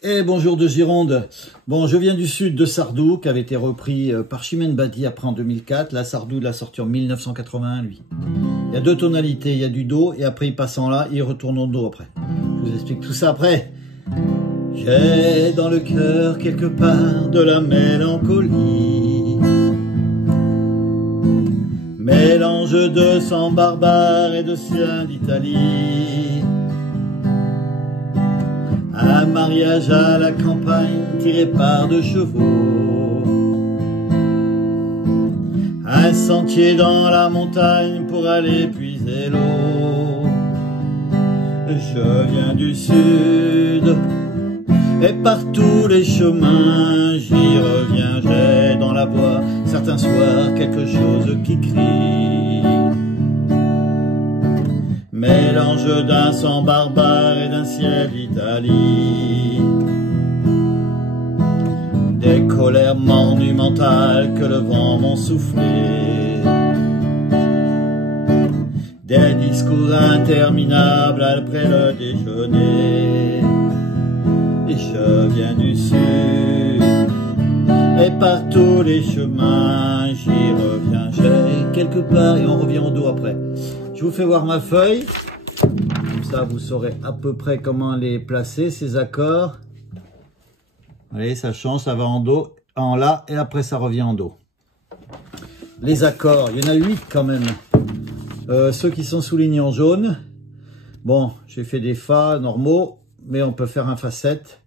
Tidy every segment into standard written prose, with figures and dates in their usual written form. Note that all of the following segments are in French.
Et bonjour de Gironde. Bon, je viens du sud de Sardou, qui avait été repris par Chimène Badi après en 2004. La Sardou l'a sorti en 1981, lui. Il y a deux tonalités, il y a du Do, et après il passe en La, et il retourne au Do après. Je vous explique tout ça après. J'ai dans le cœur quelque part de la mélancolie, mélange de sang barbare et de sien d'Italie. Un mariage à la campagne tiré par deux chevaux, un sentier dans la montagne pour aller puiser l'eau. Je viens du sud et par tous les chemins j'y reviens. J'ai dans la voix certains soirs quelque chose qui crie, mélange d'un sang barbare et d'un ciel d'Italie, des colères monumentales que le vent m'ont soufflé, des discours interminables après le déjeuner. Et je viens du sud et par tous les chemins j'y reviens. J'ai quelque part et on revient au Do après. Je vous fais voir ma feuille, comme ça vous saurez à peu près comment les placer, ces accords. Allez, ça change, ça va en Do, en La, et après ça revient en Do. Les accords, il y en a 8 quand même. Ceux qui sont soulignés en jaune, bon, j'ai fait des Fa normaux, mais on peut faire un Fa7.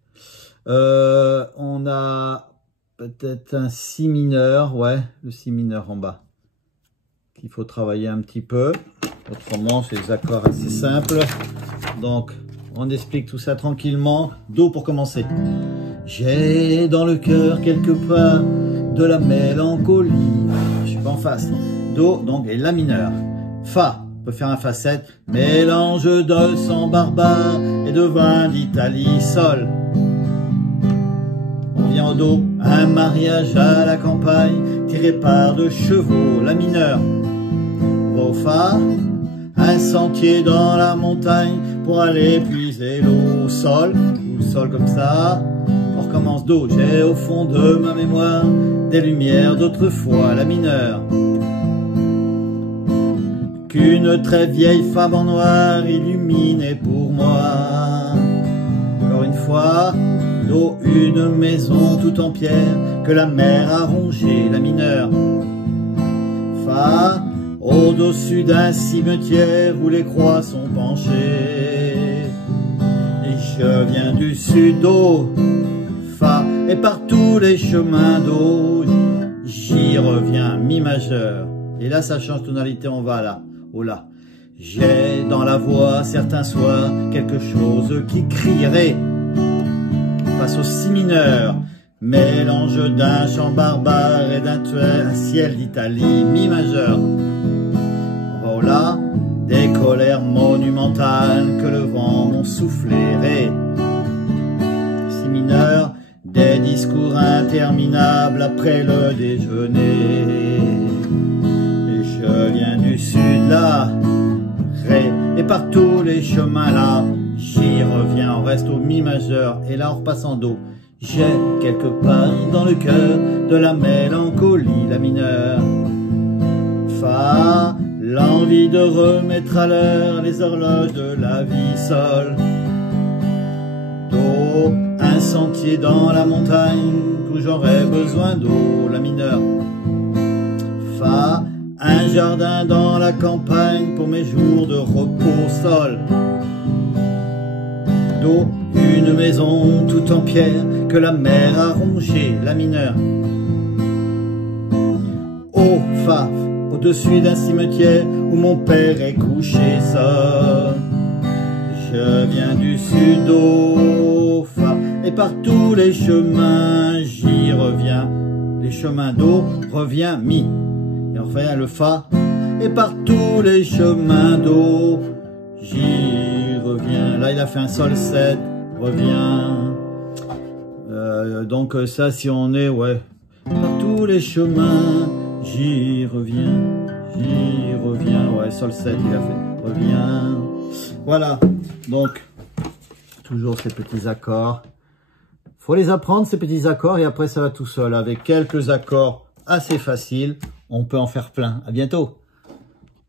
On a peut-être un Si mineur, ouais, le Si mineur en bas, qu'il faut travailler un petit peu. Autrement, c'est des accords assez simples. Donc, on explique tout ça tranquillement. Do pour commencer. J'ai dans le cœur quelque part de la mélancolie. Je suis pas en face. Do, donc, et La mineur. Fa, on peut faire un Fa7. Mélange de sang barbare et de vin d'Italie. Sol. On vient au Do. Un mariage à la campagne tiré par deux chevaux. La mineur. Au Fa. Un sentier dans la montagne pour aller puiser l'eau. Sol, ou le Sol comme ça. On recommence Do. J'ai au fond de ma mémoire des lumières d'autrefois. La mineur. Qu'une très vieille femme en noir illuminait pour moi. Encore une fois. Do, une maison toute en pierre que la mer a rongée. La mineur. Fa. Au-dessus d'un cimetière où les croix sont penchées. Et je viens du sud, Do, Fa, et par tous les chemins d'eau, j'y reviens, Mi majeur. Et là, ça change tonalité, on va là, au La. J'ai dans la voix certains soirs quelque chose qui crierait. Passe au Si mineur, mélange d'un chant barbare et d'un ciel d'Italie. Mi majeur. Là, des colères monumentales que le vent m'ont soufflé. Ré. Si mineur, des discours interminables après le déjeuner. Et je viens du sud là, Ré. Et par tous les chemins là, j'y reviens. On reste au Mi majeur et là on repasse en Do. J'ai quelque part dans le cœur de la mélancolie. La mineur. Fa. L'envie de remettre à l'heure les horloges de la vie. Sol. Do. Un sentier dans la montagne où j'aurais besoin d'eau. La mineur. Fa. Un jardin dans la campagne pour mes jours de repos. Sol. Do. Une maison toute en pierre que la mer a rongée. La mineur. Oh, Fa. Au-dessus d'un cimetière où mon père est couché. Sol. Je viens du sud, Do, Fa, et par tous les chemins j'y reviens. Les chemins Do, revient, Mi. Et enfin le Fa, et par tous les chemins Do, j'y reviens. Là il a fait un Sol 7, revient. Donc ça si on est, ouais, par tous les chemins. J'y reviens, ouais, Sol 7 il a fait, reviens. Voilà, donc, toujours ces petits accords. Faut les apprendre, ces petits accords, et après ça va tout seul. Avec quelques accords assez faciles, on peut en faire plein. À bientôt.